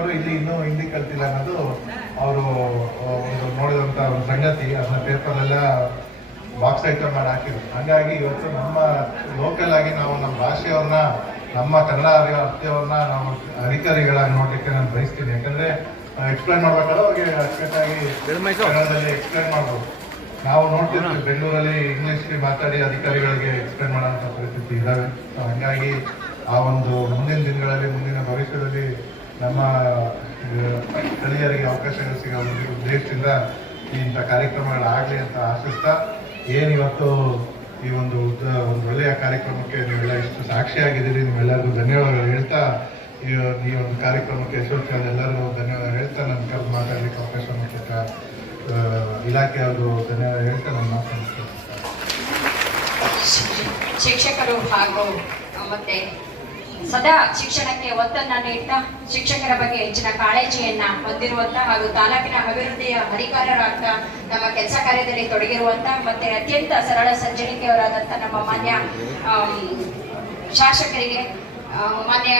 ಅವರು ಇಲ್ಲಿ ಇನ್ನೂ ಹಿಂದಿ ಕಲ್ತಿಲ್ಲ ಅನ್ನೋದು ಅವರು ಒಂದು ನೋಡಿದಂತ ಒಂದು ಸಂಗತಿ. ಅದನ್ನ ಪೇಪರ್ ಎಲ್ಲ ಬಾಕ್ಸ್ ಐಟಮ್ ಮಾಡಿ ಹಾಕಿದ್ರು. ಹಂಗಾಗಿ ಇವತ್ತು ನಮ್ಮ ಲೋಕಲ್ ಆಗಿ ನಾವು ನಮ್ಮ ಭಾಷೆಯವ್ರನ್ನ ನಮ್ಮ ಕನ್ನಡ ಅರ್ಥವ್ರನ್ನ ನಾವು ಅಧಿಕಾರಿಗಳಾಗಿ ನೋಡ್ಲಿಕ್ಕೆ ನಾನು ಬಯಸ್ತೀನಿ. ಯಾಕಂದ್ರೆ ಎಕ್ಸ್ಪ್ಲೈನ್ ಮಾಡ್ಬೇಕಾದ್ರೆ ಅವ್ರಿಗೆ ಅಚ್ಚುಕಟ್ಟಾಗಿ ಕನ್ನಡದಲ್ಲಿ ಎಕ್ಸ್ಪ್ಲೈನ್ ಮಾಡ್ಬೋದು. ನಾವು ನೋಡ್ತಿರ್ತೀವಿ ಬೆಂಗಳೂರಲ್ಲಿ ಇಂಗ್ಲಿಷ್ ಮಾತಾಡಿ ಅಧಿಕಾರಿಗಳಿಗೆ ಎಕ್ಸ್ಪ್ಲೈನ್ ಮಾಡೋಂಥ ಪರಿಸ್ಥಿತಿ ಇದ್ದಾವೆ. ಹಾಗಾಗಿ ಹಂಗಾಗಿ ಆ ಒಂದು ಮುಂದಿನ ದಿನಗಳಲ್ಲಿ ಮುಂದಿನ ನಮ್ಮ ಸ್ಥಳೀಯರಿಗೆ ಅವಕಾಶಗಳು ಸಿಗೋ ಉದ್ದೇಶದಿಂದ ಇಂಥ ಕಾರ್ಯಕ್ರಮಗಳಾಗಲಿ ಅಂತ ಆಶಿಸ್ತಾ ಇವತ್ತು ಈ ಒಂದು ಉದ್ದ- ಒಂದು ಒಳ್ಳೆಯ ಕಾರ್ಯಕ್ರಮಕ್ಕೆ ನೀವೆಲ್ಲ ಇಷ್ಟು ಸಾಕ್ಷಿಯಾಗಿದ್ದೀರಿ, ನಿಮ್ಮೆಲ್ಲರಿಗೂ ಧನ್ಯವಾದಗಳು ಹೇಳ್ತಾ, ಈ ಈ ಒಂದು ಕಾರ್ಯಕ್ರಮಕ್ಕೆ ಯಶಸ್ವಿ ಎಲ್ಲರಿಗೂ ಧನ್ಯವಾದ ಹೇಳ್ತಾ ನನ್ನ ಕರೆದು ಮಾತಾಡಲಿಕ್ಕೆ ಅವಕಾಶ ಮಾಡಿದ ಇಲಾಖೆಯವರು ಧನ್ಯವಾದ ಹೇಳ್ತಾ ನನ್ನ ಮಾತು ಶಿಕ್ಷಕರು ಹಾಗೂ, ಮತ್ತೆ ಸದಾ ಶಿಕ್ಷಣಕ್ಕೆ ಒತ್ತನ್ನ ನೀಡ್ತಾ ಶಿಕ್ಷಕರ ಬಗ್ಗೆ ಹೆಚ್ಚಿನ ಕಾಳಜಿಯನ್ನ ಹೊಂದಿರುವಂತ ಹಾಗೂ ತಾಲೂಕಿನ ಅಭಿವೃದ್ಧಿಯ ಹರಿಕಾರರಾಗ್ತಾ ನಮ್ಮ ಕೆಲಸ ಕಾರ್ಯದಲ್ಲಿ ತೊಡಗಿರುವಂತ ಮತ್ತೆ ಅತ್ಯಂತ ಸರಳ ಸಜ್ಜನಿಕೆಯವರಾದಂತ ನಮ್ಮ ಮಾನ್ಯ ಶಾಸಕರಿಗೆ ಮಾನ್ಯ